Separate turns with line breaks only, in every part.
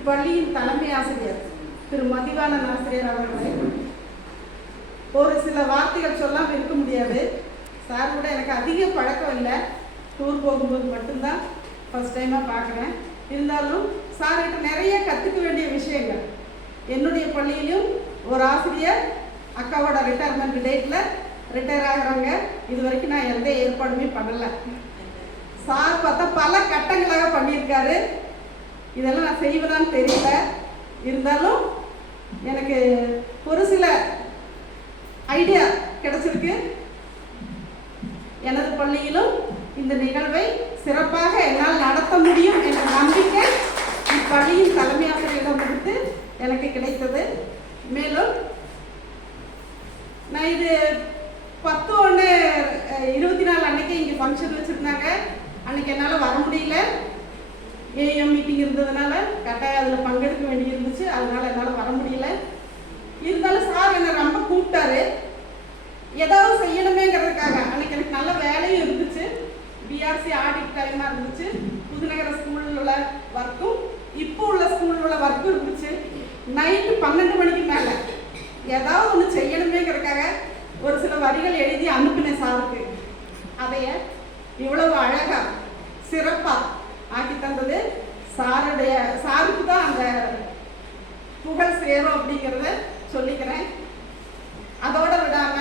இப்பள்ளியின் தலைமை ஆசிரியர் திரு மதிவானன் ஆசிரியர் அவர்களே. ஒரு சில வார்த்தைகள் சொல்லாமல் இருக்க முடியாது. சார் கூட எனக்கு அதிக பழக்கம் இல்லை. டூர் போகும்போது மட்டும்தான் ஃபர்ஸ்ட் டைமாக பார்க்குறேன். இருந்தாலும் சார்கிட்ட நிறைய கற்றுக்க வேண்டிய விஷயங்கள். என்னுடைய பள்ளியிலும் ஒரு ஆசிரியர் அக்காவோட ரிட்டையர்மெண்ட் டேட்டில் ரிட்டையர் ஆகிறாங்க. இது வரைக்கும் நான் எந்த ஏற்பாடுமே பண்ணலை. சார் பார்த்தா பல கட்டங்களாக பண்ணியிருக்காரு. இதெல்லாம் நான் செய்வதான்னு தெரியல. இருந்தாலும் எனக்கு ஒரு சில ஐடியா கிடைச்சிருக்கு. எனது பள்ளியிலும் இந்த நிகழ்வை சிறப்பாக என்னால் நடத்த முடியும் என்ற நம்பிக்கை இப்பள்ளியின் தலைமை ஆசிரியரிடமிருந்து எனக்கு கிடைத்தது. மேலும் நான் இது பத்து ஒன்று இருபத்தி நாலு அன்னைக்கு இங்கே ஃபங்க்ஷன் வச்சுருந்தாங்க. அன்னைக்கு என்னால் வர முடியல. ஏஎம் மீட்டிங் இருந்ததுனால கட்டாயம் அதில் பங்கெடுக்க வேண்டி இருந்துச்சு. அதனால என்னால் வர முடியல. இருந்தாலும் சார் என்னை ரொம்ப கூப்பிட்டாரு. ஏதாவது செய்யணுமேங்கிறதுக்காக அன்னைக்கு எனக்கு நல்ல வேலையும் இருந்துச்சு. பிஆர்சி ஆடிட் டைமாக இருந்துச்சு. புதுநகர ஸ்கூலில் உள்ள ஒர்க்கும் இப்போ உள்ள ஸ்கூலில் உள்ள ஒர்க்கும் இருந்துச்சு. நைட்டு பன்னெண்டு மணிக்கு மேலே ஏதாவது ஒன்று செய்யணுமேங்கிறதுக்காக ஒரு சில வரிகள் எழுதி அனுப்பினேன் சாருக்கு அதைய இவ்வளவு அழகாக சிறப்பாக ஆக்கி தந்தது. சாருடைய சாருக்கு தான் அந்த புகழ் சேரும் அப்படிங்கிறத சொல்லிக்கிறேன். அதோட விடாம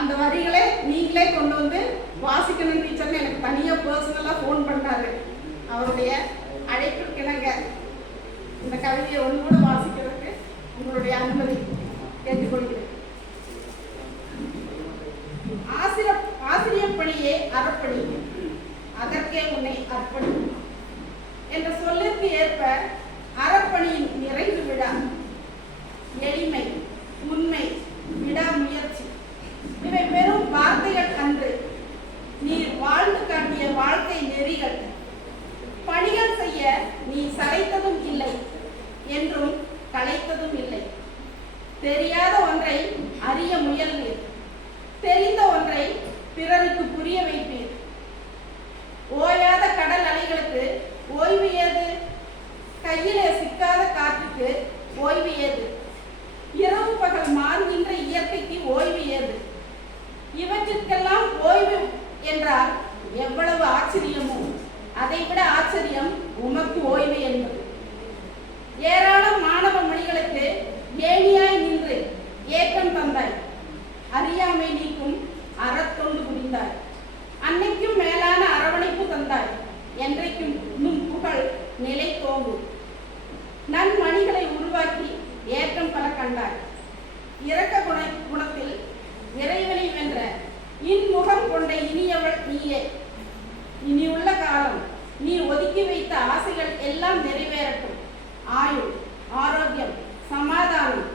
அந்த வரிகளை நீங்களே கொண்டு வந்து வாசிக்கணும் டீச்சர்னு எனக்கு தனியாக பர்சனலாக ஃபோன் பண்ணாரு. அவருடைய அழைப்பிற்கிணங்க இந்த கவிதையை ஒன்று கூட வாசிக்கிறதுக்கு உங்களுடைய அனுமதி கேட்டுக்கொள்கிறேன். ஆசிர ஆசிரியர் பணியே அறப்பணி. அதற்கே உன்னை அர்ப்பணி என்ற சொல்லிற்கு ஏற்ப அறப்பணியின் நிறைவு விழா எளிமை உண்மை விடாமுயற்சி இவை வெறும் வார்த்தைகள் அன்று. நீ வாழ்ந்து காட்டிய வாழ்க்கை நெறிகள். பணிகள் செய்ய நீ சளைத்ததும் இல்லை. என்றும் களைத்ததும் இல்லை. தெரியாத ஒன்றை கையிலே சிக்காத காற்றுக்கு ஓய்வு ஏது? இரவு பகல் மாறுகின்ற இயற்கைக்கு ஓய்வு ஏது? இவற்றிற்கெல்லாம் ஓய்வு என்றால் எவ்வளவு ஆச்சரியமோ அதைவிட ஆச்சரியம் உமக்கு ஓய்வு என்பது. ஏராளம் மாணவ மொழிகளுக்கு ஏணியாய் நின்று ஏக்கம் தந்தாய். அறியாமை நீக்கும் அறத்தொண்டு புரிந்தாய் அன்னைக்கும் மேலான அரவணைப்பு தந்தாய். என்றைக்கும் இன்னும் புகழ் நிலை தோங்கும் நன்மணிகளை உருவாக்கி ஏற்றம் பல கண்டாய் இரக்க குண குணத்தில் இறைவனை வென்ற இன்முகம் கொண்ட இனியவள் நீயே. இனி உள்ள காலம் நீ ஒதுக்கி வைத்த ஆசைகள் எல்லாம் நிறைவேறட்டும். ஆயுள் ஆரோக்கியம் சமாதானம்